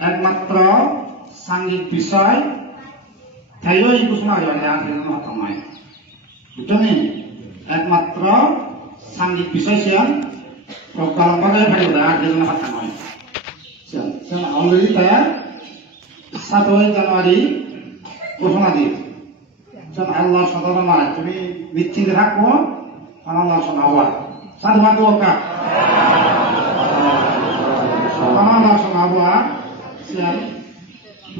একমাত্র সাংগিক বিষয় তাইও এই ঘোষণা হয়ে আর জন্য হতাম নয় বুঝলি একমাত্র সাংগিক বিষয় সিয়ান প্রকল্পকে ফেলে আর জন্য হতাম নয় সিয়ান সিয়ান অলরেডি তার সাতই জানুয়ারি ঘোষণা দিয়ে সিয়ান আল্লাহ সদর মায় তুমি নিশ্চিন্তে থাকবো আল্লাহ শোনাবা সাধু মাধু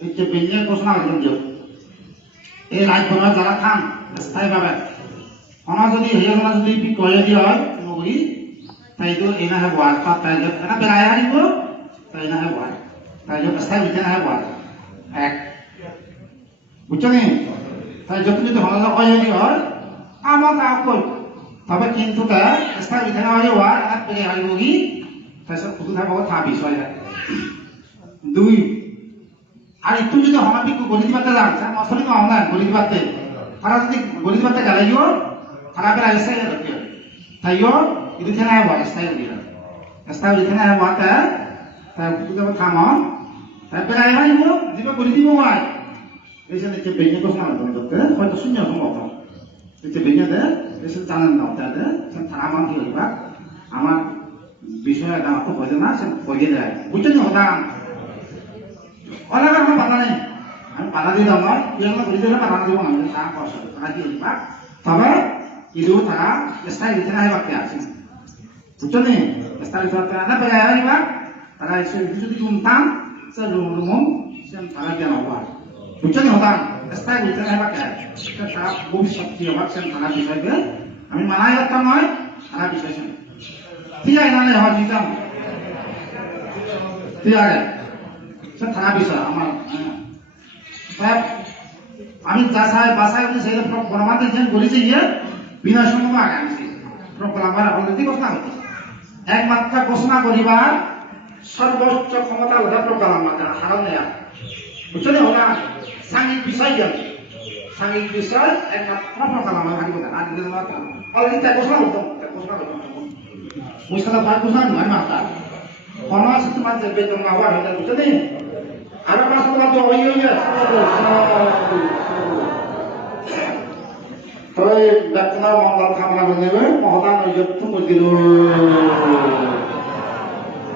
বেঞ্জে ঘোষণা করলাম যে এই রাজ্যরা যারা খান, স্থায়ীভাবে। আমার যদি হয়ে যদি করে দিয়ে হয় নগরী তাই তো এনা হে বাদ পাত তাই এনা বেড়ায় হারিব তাই না হে বাদ তাই যে স্থায়ী বিচে না হে বাদ এক। বুঝছ নি? তাই যত যদি হলো কয় যদি হয় আমার কাউ কই তবে কিন্তু তা স্থায়ী বিচে না হয় ওয়া এনা বেড়ে হারিব কি? তাই সব খুদু থাকব থা বিষয় দুই। আর একটু যদি বিকু গলি দিবাতে যান, স্যার মশলি তো হমা গলি দিবাতে তারা যদি গলি দিবাতে গালাইও খারাপের আইসে তাইও itu kena buat style dia style dia kena buat ta ta kita bertama ta berai hai mo jiba beri di bawah এসে নিচে বেগে ঘোষণা করতে করতে হয়তো শূন্য সম্ভব দে এসে জানেন না কি হইবা? আমার বিষয় এটা তো বোঝে না সে বইয়ে দেয় বুঝছেন হতাম হইবা তবে itu তারা স্থায়ী দিতে নাই বাকি আছে বুঝছো নি স্থায়ী দিতে না বেড়ে আইবা তারা এসে যদি জুমতাম সে রুমুম সে তারা জ্ঞান হবা বুঝছো নি হতাম স্থায়ী দিতে নাই বাকি আছে তারা ভবিষ্যৎ কি হবা সে তারা বিষয়কে আমি মানাই রাখতাম নয় তারা বিষয় শুনে ঠিক আছে না হওয়া দিতাম ঠিক আছে সে তারা বিষয় আমার হ্যাঁ আমি যাচাই বাসায় সেই প্রমাণ দিয়েছেন বলেছি ইয়ে বিনা সময় আগামী প্রকলামার অলরেডি ঘোষণা একমাত্র ঘোষণা করিবার সর্বোচ্চ ক্ষমতা ওটা প্রকলামা হারাম নেয়া। বুঝছ না ওরা সাংঘিক বিষয় জানে সাংঘিক বিষয় একমাত্র প্রকলামা হারিব না আর অলরেডি তা ঘোষণা হতো? ঘোষণা হতো। মুসলা ভাই ঘোষণা নয় মাতা সমাজ তোমার যে বেতন আবার হয়ে বুঝছ নি আর পাঁচ তো ওই ওই তবে ডাক্তার মঙ্গল খামলা করে যাবে মহদান ওই